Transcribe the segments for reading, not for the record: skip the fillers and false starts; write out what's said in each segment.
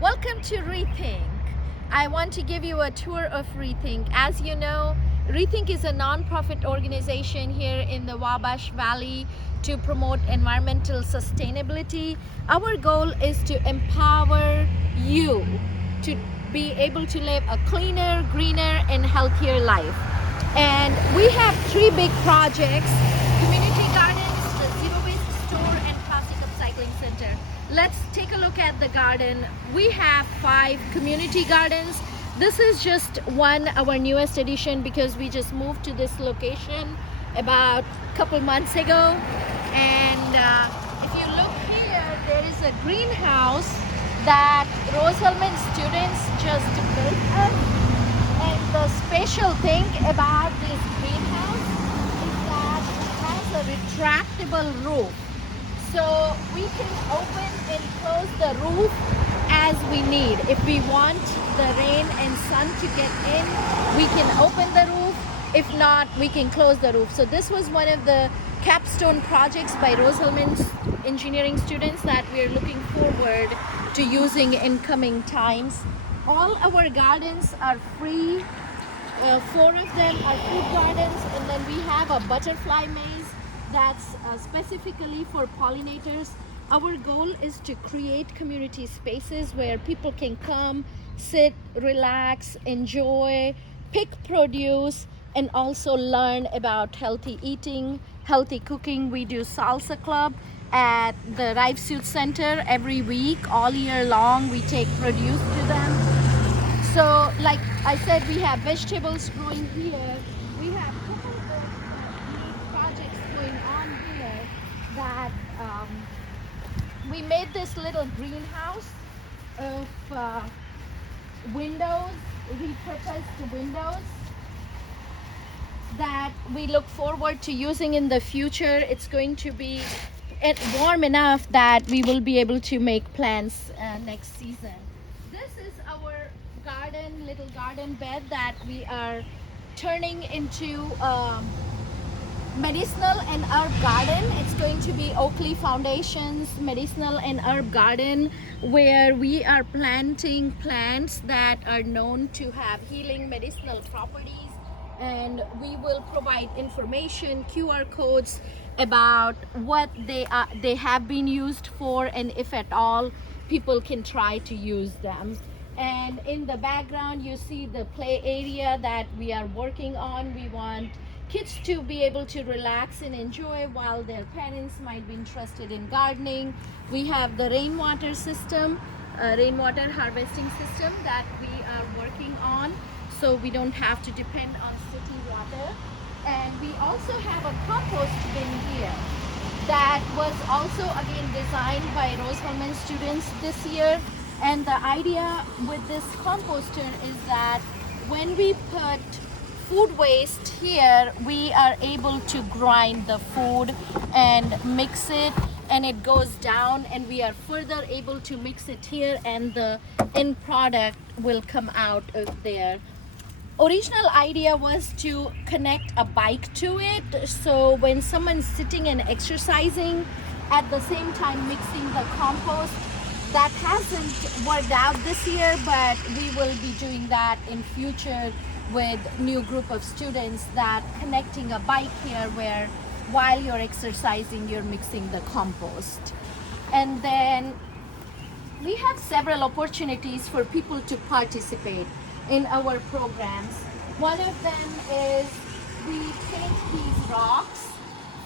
Welcome to reTHink. I want to give you a tour of reTHink. As you know, reTHink is a non-profit organization here in the Wabash Valley to promote environmental sustainability. Our goal is to empower you to be able to live a cleaner, greener, and healthier life. And we have three big projects: community gardens, the zero waste store, and plastic upcycling center. Let's take a look at the garden. We have 5 community gardens. This is just one, our newest addition, because we just moved to this location about a couple months ago. And if you look here, there is a greenhouse that Rose-Hulman students just built us. And the special thing about this greenhouse is that it has a retractable roof. So we can open and close the roof as we need. If we want the rain and sun to get in, we can open the roof. If not, we can close the roof. So this was one of the capstone projects by Rose-Hulman's engineering students that we are looking forward to using in coming times. All our gardens are free. 4 of them are fruit gardens, and then we have a butterfly maze that's specifically for pollinators. Our goal is to create community spaces where people can come, sit, relax, enjoy, pick produce, and also learn about healthy eating, healthy cooking. We do salsa club at the Rive Youth Center every week, all year long. We take produce to them. So like I said, we have vegetables growing here. We have a couple of neat projects going on here that we made this little greenhouse of windows, repurposed windows that we look forward to using in the future. It's going to be warm enough that we will be able to make plants next season. This is our garden, little garden bed that we are turning into medicinal and herb garden. It's going to be Oakley Foundation's medicinal and herb garden, where we are planting plants that are known to have healing medicinal properties, and we will provide information, QR codes about what they have been used for, and if at all people can try to use them. And in the background you see the play area that we are working on. We want kids to be able to relax and enjoy while their parents might be interested in gardening. We have the rainwater system, rainwater harvesting system that we are working on, so we don't have to depend on city water. And we also have a compost bin here that was also again designed by Rose-Hulman students this year. And the idea with this composter is that when we put food waste here, we are able to grind the food and mix it, and it goes down, and we are further able to mix it here, and the end product will come out of there. Original idea was to connect a bike to it, so when someone's sitting and exercising at the same time mixing the compost. That hasn't worked out this year, but we will be doing that in future with new group of students, that connecting a bike here where while you're exercising you're mixing the compost. And then we have several opportunities for people to participate in our programs. One of them is we paint these rocks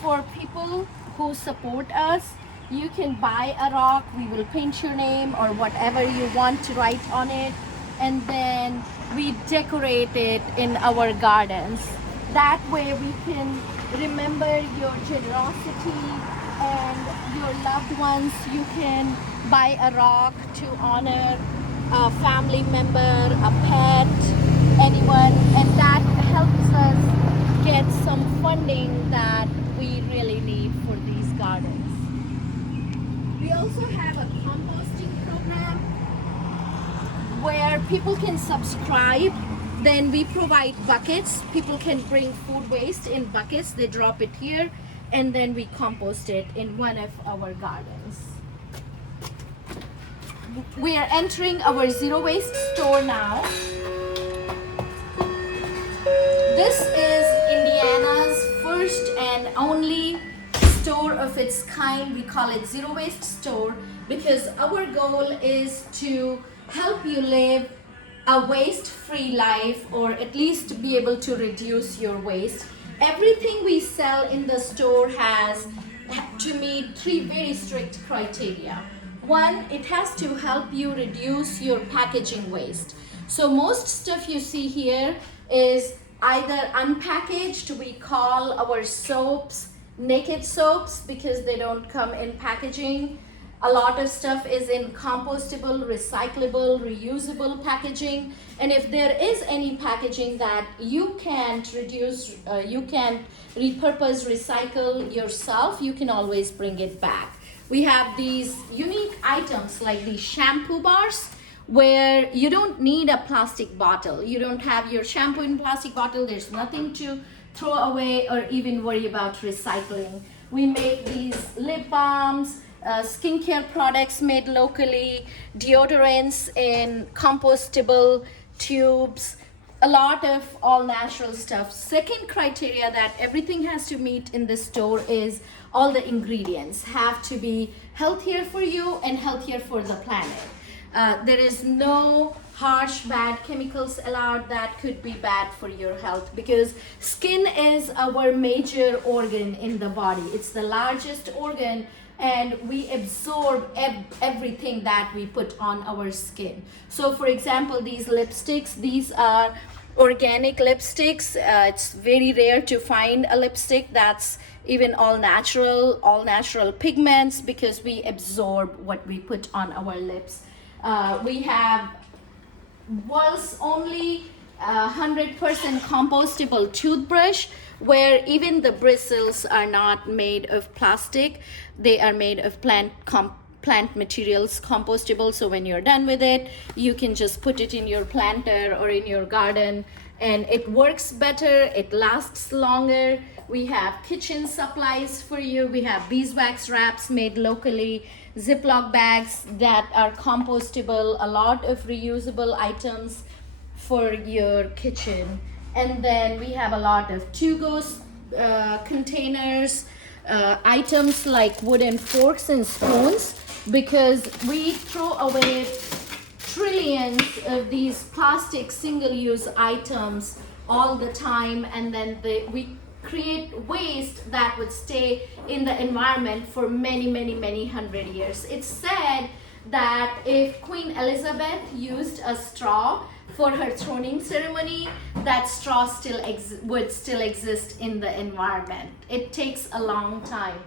for people who support us. You can buy a rock, we will paint your name or whatever you want to write on it, and then we decorate it in our gardens. That way we can remember your generosity and your loved ones. You can buy a rock to honor a family member, a pet, anyone, and that helps us get some funding that we really need for these gardens. We also have a composting program where people can subscribe. Then we provide buckets. People can bring food waste in buckets. They drop it here, and then we compost it in one of our gardens. we are entering our zero waste store now. This is Indiana's first and only store of its kind. We call it zero waste store because our goal is to help you live a waste-free life, or at least be able to reduce your waste. Everything we sell in the store has to meet 3 very strict criteria. One, it has to help you reduce your packaging waste. So most stuff you see here is either unpackaged. We call our soaps naked soaps because they don't come in packaging. A lot of stuff is in compostable, recyclable, reusable packaging. And if there is any packaging that you can't reduce, you can't repurpose, recycle yourself, you can always bring it back. We have these unique items like these shampoo bars where you don't need a plastic bottle. You don't have your shampoo in plastic bottle. There's nothing to throw away or even worry about recycling. We make these lip balms, skincare products made locally, deodorants in compostable tubes, a lot of all natural stuff. Second criteria that everything has to meet in this store is all the ingredients have to be healthier for you and healthier for the planet. There is no harsh, bad chemicals allowed that could be bad for your health, because skin is our major organ in the body. It's the largest organ, and we absorb everything that we put on our skin. So for example, these lipsticks, these are organic lipsticks. It's very rare to find a lipstick that's even all natural pigments, because we absorb what we put on our lips. We have world's only 100% compostable toothbrush, where even the bristles are not made of plastic. They are made of plant materials, compostable. So when you're done with it, you can just put it in your planter or in your garden, and it works better, it lasts longer. We have kitchen supplies for you. We have beeswax wraps made locally, Ziploc bags that are compostable, a lot of reusable items for your kitchen. And then we have a lot of to-go containers, items like wooden forks and spoons, because we throw away trillions of these plastic single-use items all the time, and then we create waste that would stay in the environment for many hundred years. It's said that if Queen Elizabeth used a straw for her throning ceremony, that straw would still exist in the environment. It takes a long time.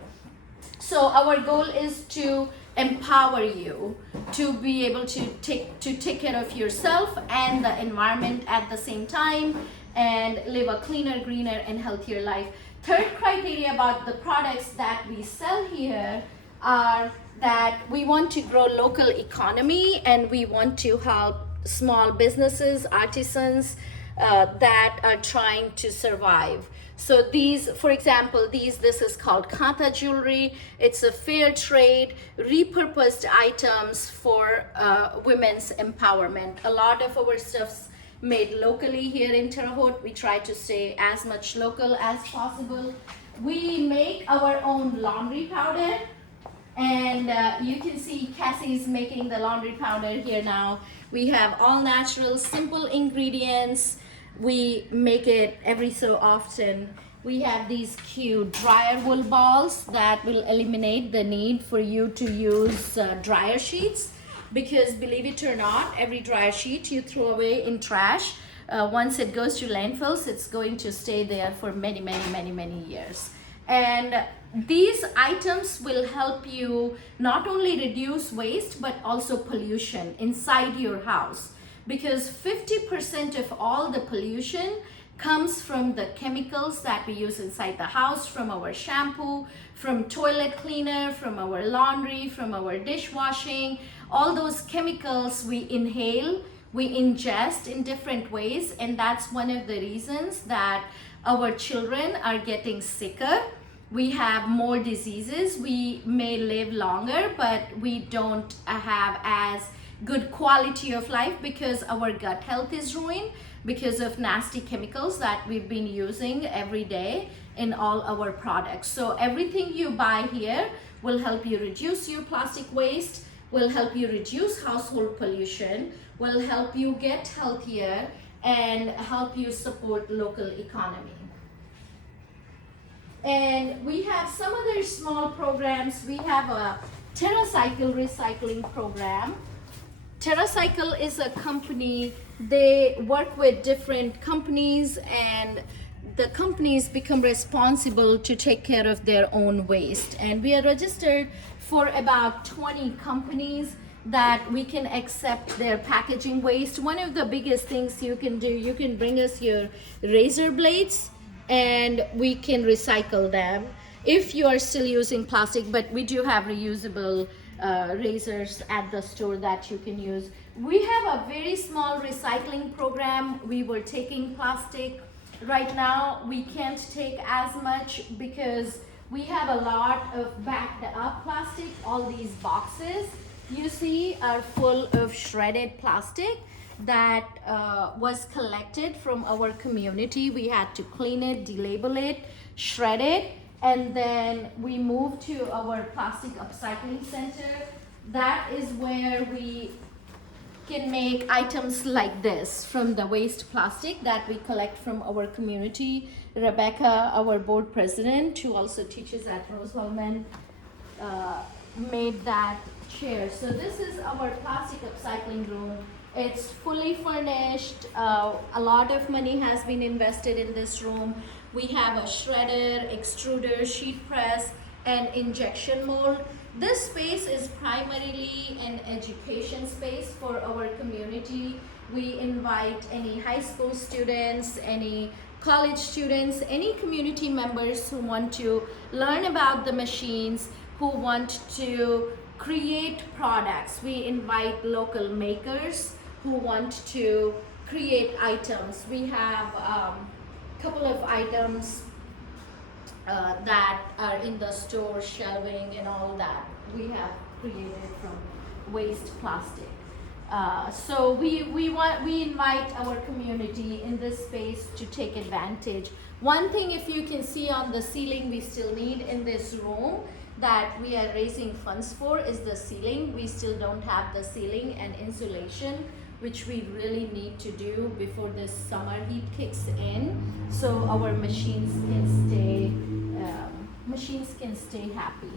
So our goal is to empower you to be able to take care of yourself and the environment at the same time, and live a cleaner, greener, and healthier life. Third criteria about the products that we sell here are that we want to grow local economy, and we want to help small businesses, artisans that are trying to survive. So these, for example, this is called Kantha jewelry. It's a fair trade, repurposed items for women's empowerment. A lot of our stuff's made locally here in Terre Haute. We try to stay as much local as possible. We make our own laundry powder, and you can see Cassie's making the laundry powder here now. We have all natural, simple ingredients. We make it every so often. We have these cute dryer wool balls that will eliminate the need for you to use dryer sheets, because believe it or not, every dryer sheet you throw away in trash, once it goes to landfills, it's going to stay there for many years. And these items will help you not only reduce waste but also pollution inside your house, because 50% of all the pollution comes from the chemicals that we use inside the house, from our shampoo, from toilet cleaner, from our laundry, from our dishwashing. All those chemicals we inhale, we ingest in different ways, and that's one of the reasons that our children are getting sicker we have more diseases. We may live longer, but we don't have as good quality of life because our gut health is ruined because of nasty chemicals that we've been using every day in all our products. So everything you buy here will help you reduce your plastic waste, will help you reduce household pollution, will help you get healthier, and help you support local economy. And we have some other small programs. We have a TerraCycle recycling program. TerraCycle is a company. They work with different companies, and the companies become responsible to take care of their own waste. And we are registered for about 20 companies that we can accept their packaging waste. One of the biggest things you can do, you can bring us your razor blades and we can recycle them if you are still using plastic, but we do have reusable razors at the store that you can use. We have a very small recycling program. We were taking plastic. Right now we can't take as much because we have a lot of backed up plastic. All these boxes you see are full of shredded plastic that was collected from our community. We had to clean it, delabel it, shred it, and then we moved to our plastic upcycling center. That is where we can make items like this from the waste plastic that we collect from our community. Rebecca, our board president, who also teaches at Roosevelt, made that chair. So this is our plastic upcycling room. It's fully furnished. A lot of money has been invested in this room. We have a shredder, extruder, sheet press, and injection mold. This space is primarily an education space for our community. We invite any high school students, any college students, any community members who want to learn about the machines, who want to create products. We invite local makers who want to create items. We have a couple of items that are in the store, shelving and all that we have created from waste plastic. So we invite our community in this space to take advantage. One thing, if you can see on the ceiling, we still need in this room that we are raising funds for is the ceiling. We still don't have the ceiling and insulation, which we really need to do before this summer heat kicks in, so our machines can stay happy.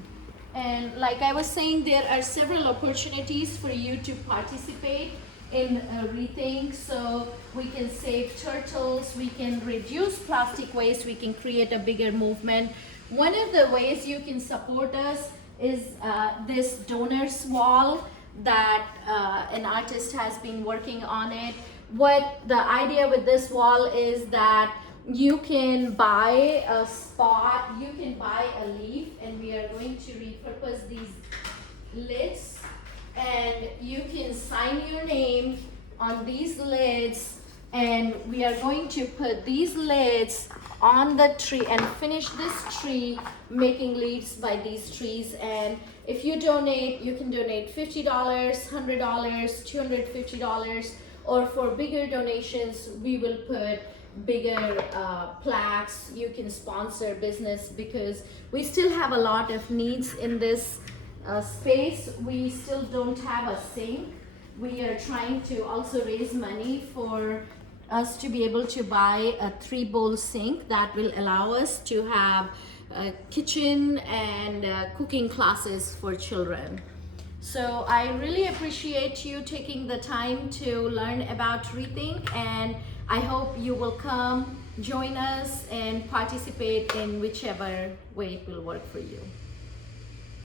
And like I was saying, there are several opportunities for you to participate in reTHink. So we can save turtles, we can reduce plastic waste, we can create a bigger movement. One of the ways you can support us is this donors wall that an artist has been working on it. What the idea with this wall is that you can buy a spot, you can buy a leaf, and we are going to repurpose these lids, and you can sign your name on these lids, and we are going to put these lids on the tree and finish this tree making leaves by these trees. And if you donate, you can donate $50, $100, $250, or for bigger donations, we will put bigger plaques. You can sponsor business because we still have a lot of needs in this space. We still don't have a sink. We are trying to also raise money for us to be able to buy a 3-bowl sink that will allow us to have a kitchen and cooking classes for children. So I really appreciate you taking the time to learn about reTHink, and I hope you will come, join us, and participate in whichever way it will work for you.